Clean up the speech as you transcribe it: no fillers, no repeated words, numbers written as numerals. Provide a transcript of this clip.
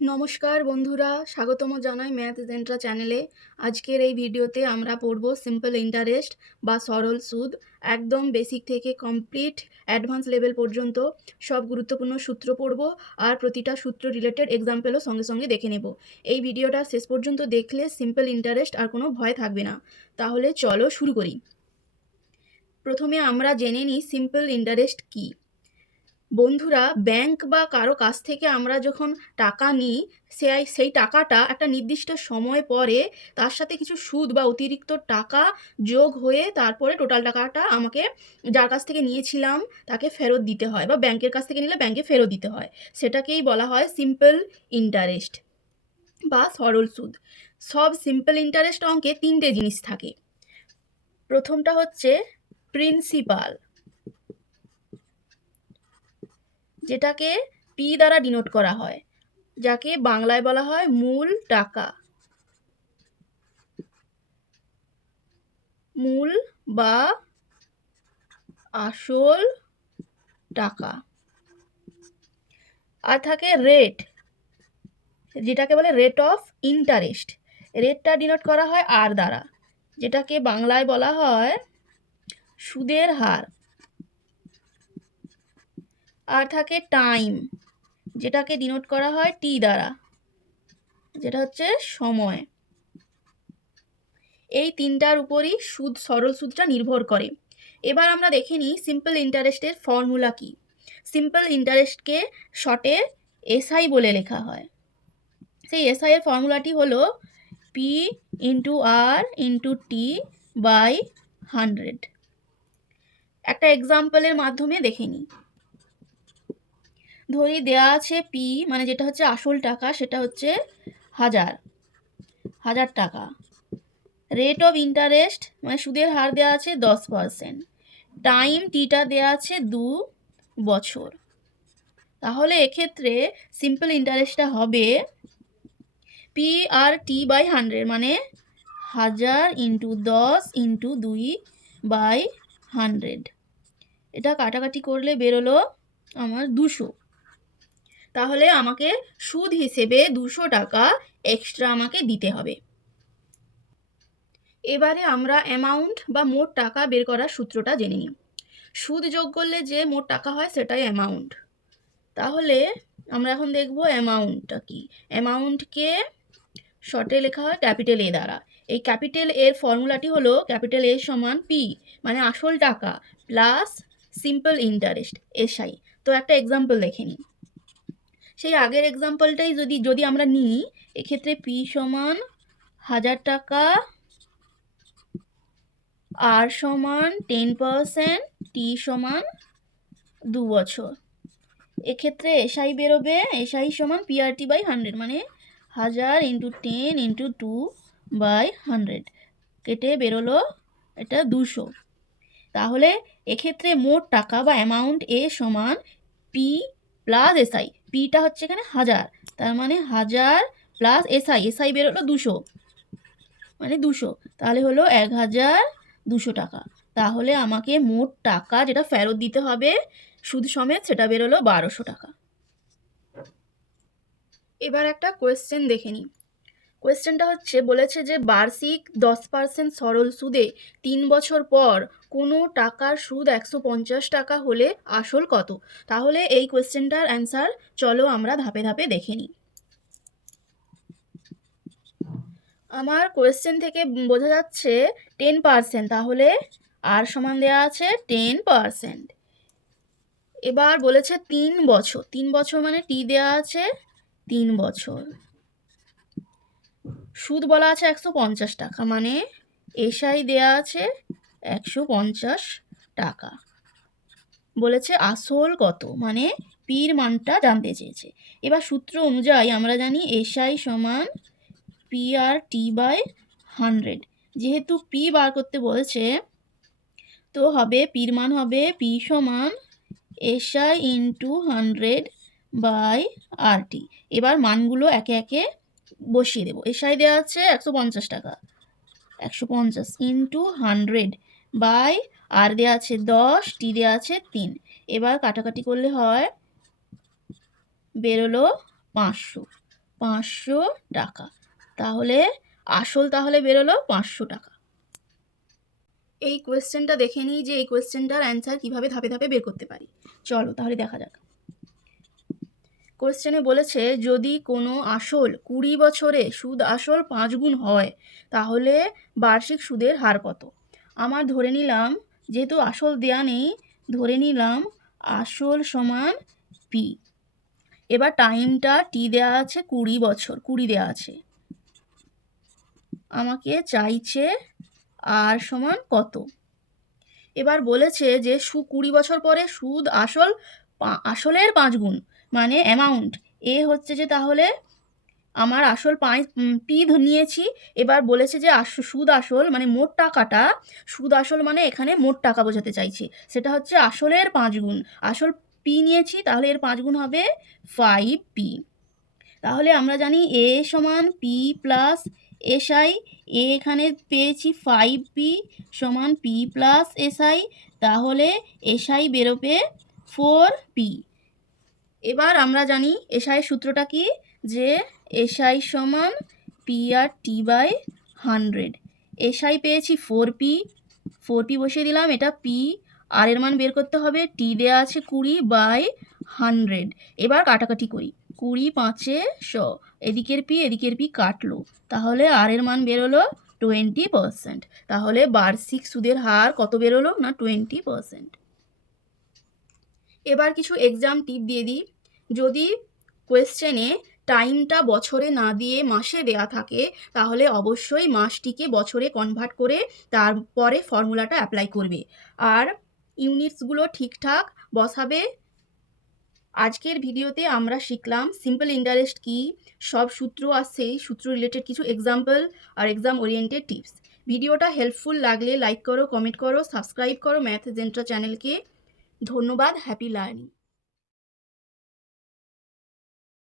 নমস্কার বন্ধুরা, স্বাগতম জানাই ম্যাথ জেন্ট্রা চ্যানেলে। আজকের এই ভিডিওতে আমরা পড়ব সিম্পল ইন্টারেস্ট বা সরল সুদ। একদম বেসিক থেকে কমপ্লিট অ্যাডভান্স লেভেল পর্যন্ত সব গুরুত্বপূর্ণ সূত্র পড়ব, আর প্রতিটা সূত্র রিলেটেড এক্সাম্পলও সঙ্গে সঙ্গে দেখে নেব। এই ভিডিওটা শেষ পর্যন্ত দেখলে সিম্পল ইন্টারেস্ট আর কোনো ভয় থাকবে না। তাহলে চলো শুরু করি। প্রথমে আমরা জেনে নিই সিম্পল ইন্টারেস্ট কী। বন্ধুরা, ব্যাংক বা কারো কাছ থেকে আমরা যখন টাকা নিই, সেই টাকাটা একটা নির্দিষ্ট সময় পরে তার সাথে কিছু সুদ বা অতিরিক্ত টাকা যোগ হয়ে তারপরে টোটাল টাকাটা আমাকে যার কাছ থেকে নিয়েছিলাম তাকে ফেরত দিতে হয়, বা ব্যাংকের কাছ থেকে নিলে ব্যাংকে ফেরত দিতে হয়। সেটাকেই বলা হয় সিম্পল ইন্টারেস্ট বা সরল সুদ। সব সিম্পল ইন্টারেস্ট অঙ্কে তিনটে জিনিস থাকে। প্রথমটা হচ্ছে প্রিন্সিপাল, যেটাকে পি দ্বারা ডিনোট করা হয়, যাকে বাংলায় বলা হয় মূল টাকা, মূল বা আসল টাকা। আর থাকে রেট, যেটাকে বলে রেট অফ ইন্টারেস্ট। রেটটা ডিনোট করা হয় আর দ্বারা, যেটাকে বাংলায় বলা হয় সুদের হার। আর থাকে টাইম, যেটাকে ডিনোট করা হয় টি দ্বারা, যেটা হচ্ছে সময়। এই তিনটার উপরই সুদ, সরল সুদটা নির্ভর করে। এবার আমরা দেখে নিই সিম্পল ইন্টারেস্টের ফর্মুলা কি। সিম্পল ইন্টারেস্টকে শর্টে এসআই বলে লেখা হয়। সেই এসআই এর ফর্মুলাটি হলো P into R into T by 100। একটা এক্সাম্পলের মাধ্যমে দেখে নিই। ধরি দেয়া আছে পি, মানে যেটা হচ্ছে আসল টাকা, সেটা হচ্ছে 1000 টাকা। রেট অফ ইন্টারেস্ট মানে সুদের হার দেওয়া আছে 10%। টাইম টিটা দেওয়া আছে 2 বছর। তাহলে এক্ষেত্রে সিম্পল ইন্টারেস্টটা হবে পি আর টি বাই 100, মানে 1000 ইন্টু 10 ইন্টু 2 বাই 100। এটা কাটাকাটি করলে বেরোলো আমার 200। তাহলে আমাকে সুদ হিসেবে 200 টাকা এক্সট্রা আমাকে দিতে হবে। এবারে আমরা অ্যামাউন্ট বা মোট টাকা বের করার সূত্রটা জেনে নিই। সুদ যোগ করলে যে মোট টাকা হয় সেটাই অ্যামাউন্ট। তাহলে আমরা এখন দেখব অ্যামাউন্টটা কি। অ্যামাউন্টকে শর্টে লেখা হয় ক্যাপিটাল এ দ্বারা। এই ক্যাপিটাল এর ফর্মুলাটি হলো ক্যাপিটাল এ সমান পি, মানে আসল টাকা, প্লাস সিম্পল ইন্টারেস্ট এসআই। তো একটা এক্সাম্পল দেখে নিই। সেই আগের এক্সাম্পলটাই যদি আমরা নিই, এক্ষেত্রে পি সমান 1000 টাকা, আর সমান 10%, টি সমান 2 বছর। এক্ষেত্রে এসআই বেরোবে, এসআই সমান পিআরটি বাই 100, মানে 1000 ইন্টু 10 ইন্টু 2 বাই 100। কেটে বেরোলো এটা 200। তাহলে এক্ষেত্রে মোট টাকা বা অ্যামাউন্ট এ সমান পি প্লাস এসআই। পিটা হচ্ছে এখানে 1000, তার মানে 1000 প্লাস এসআই। এসআই বেরোলো 200, মানে 200। তাহলে হলো 1200 টাকা। তাহলে আমাকে মোট টাকা যেটা ফেরত দিতে হবে সুদ সমেত, সেটা বেরোলো 1200 টাকা। এবার একটা কোয়েশ্চেন দেখে নিই। কোয়েশ্চেনটা হচ্ছে, বলেছে যে বার্ষিক 10% সরল সুদে 3 বছর পর কোনো টাকার সুদ 150 টাকা হলে আসল কত। তাহলে এই কোয়েশ্চেনটার অ্যান্সার চলো আমরা ধাপে ধাপে দেখে নিই। আমার কোয়েশ্চেন থেকে বোঝা যাচ্ছে 10%, তাহলে আর সমান দেওয়া আছে 10%। এবার বলেছে 3 বছর, 3 বছর মানে টি দেওয়া আছে 3 বছর। সুদ বলা আছে 150 টাকা, মানে এসআই দেয়া আছে 150 টাকা। বলেছে আসল কত, মানে পির মানটা জানতে চেয়েছে। এবার সূত্র অনুযায়ী আমরা জানি এসআই সমান পি আর টি বাই 100। যেহেতু পি বার করতে বলেছে, তো হবে পির মান হবে পি সমান এসআই ইন্টু 100 বাই আর টি। এবার মানগুলো একে একে বসিয়ে দেবো। এসআই দেওয়া আছে 150 টাকা, 150 ইন্টু 100 বাই আর দেওয়া আছে 10, টি দেওয়া আছে 3। এবার কাটাকাটি করলে হয় বেরোলো 500। 500 টাকা। তাহলে আসল তাহলে বেরোলো 500 টাকা। এই কোয়েশ্চেনটা দেখে নিই যে এই কোয়েশ্চেনটার অ্যান্সার কীভাবে ধাপে ধাপে বের করতে পারি। চলো তাহলে দেখা যাক। কোয়েশ্চেনে বলেছে যদি কোনো আসল 20 বছরে সুদ আসল 5 গুণ হয় তাহলে বার্ষিক সুদের হার কত। আমার ধরে নিলাম যেহেতু আসল দেয়া নেই, ধরে নিলাম আসল সমান পি। এবার টাইমটা টি দেয়া আছে 20 বছর, 20 দেয়া আছে। আমাকে চাইছে আর সমান কত। এবার বলেছে যে 20 বছর পরে সুদ আসলের 5 গুণ, মানে অ্যামাউন্ট এ হচ্ছে যে তাহলে আমার আসল পি নিয়েছি। এবার বলেছে যে সুদ আসল মানে মোট টাকাটা, সুদ আসল মানে এখানে মোট টাকা বোঝাতে চাইছে, সেটা হচ্ছে আসলের 5 গুণ। আসল পি নিয়েছি তাহলে এর 5 গুণ হবে 5p। তাহলে আমরা জানি এ সমান পি প্লাস এসআই। এখানে পেয়েছি 5p সমান পি প্লাস এসআই, তাহলে এসআই বেরোবে 4p। এবার আমরা জানি এসআই সূত্রটা কি, যে এসআই সমান P R T by 100। SI পেয়েছি 4p বসিয়ে দিলাম, এটা পি, আর এর মান বের করতে হবে, টি দেওয়া আছে 20 বাই 100। এবার কাটাকাটি করি, 20 5 100, এদিকের পি কাটলো, তাহলে আর এর মান বেরোলো 20%। তাহলে বার্ষিক সুদের হার কত বেরোলো না 20%। এবার কিছু এক্সাম টিপ দিয়ে দিই। যদি কোয়েশ্চেনে টাইমটা বছরে না দিয়ে মাসে দেয়া থাকে তাহলে অবশ্যই মাসটিকে বছরে কনভার্ট করে তারপরে ফর্মুলাটা অ্যাপ্লাই করবে, আর ইউনিটসগুলো ঠিকঠাক বসাবে। আজকের ভিডিওতে আমরা শিখলাম সিম্পল ইন্টারেস্ট কি, সব সূত্র আর সেই সূত্র রিলেটেড কিছু এক্সাম্পল আর এক্সাম ওরিয়েন্টেড টিপস। ভিডিওটা হেল্পফুল লাগলে লাইক করো, কমেন্ট করো, সাবস্ক্রাইব করো ম্যাথ জেন্ট্রা চ্যানেলকে। ধন্যবাদ। Happy learning.